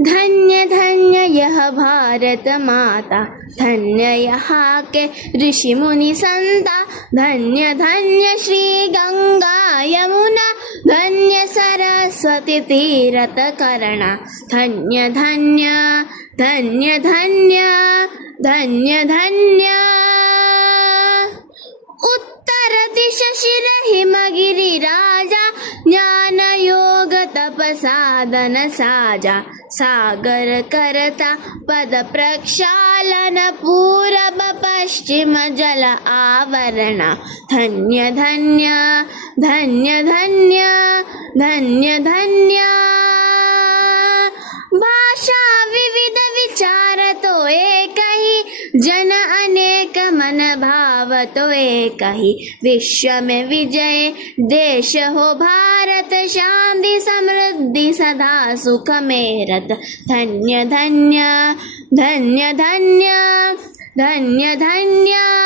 धन्य धन्य यह भारत माता, धन्य यहाँ के ऋषि मुनि संता, धन्य धन्य श्री गंगा यमुना, धन्य सरस्वती तीरथ करणा, धन्य धन्य धन्य धन्य धन्य धन्य। उत्तर दिश शिर हिमगिरि राजा, ज्ञान योग तप साधन साजा, सागर करता पद प्रक्षालन, पूरब पश्चिम जल आवरण, धन्य धन्य धन्य धन्य धन्य धन्य। भाषा विविध विचार तो एक ही, जन अनेक मन भाव तो एक ही, विश्व में विजय देश हो भारत, शांति समृद्धि सदा सुख मेरत, धन्य धन्य धन्य धन्य धन्य धन्य।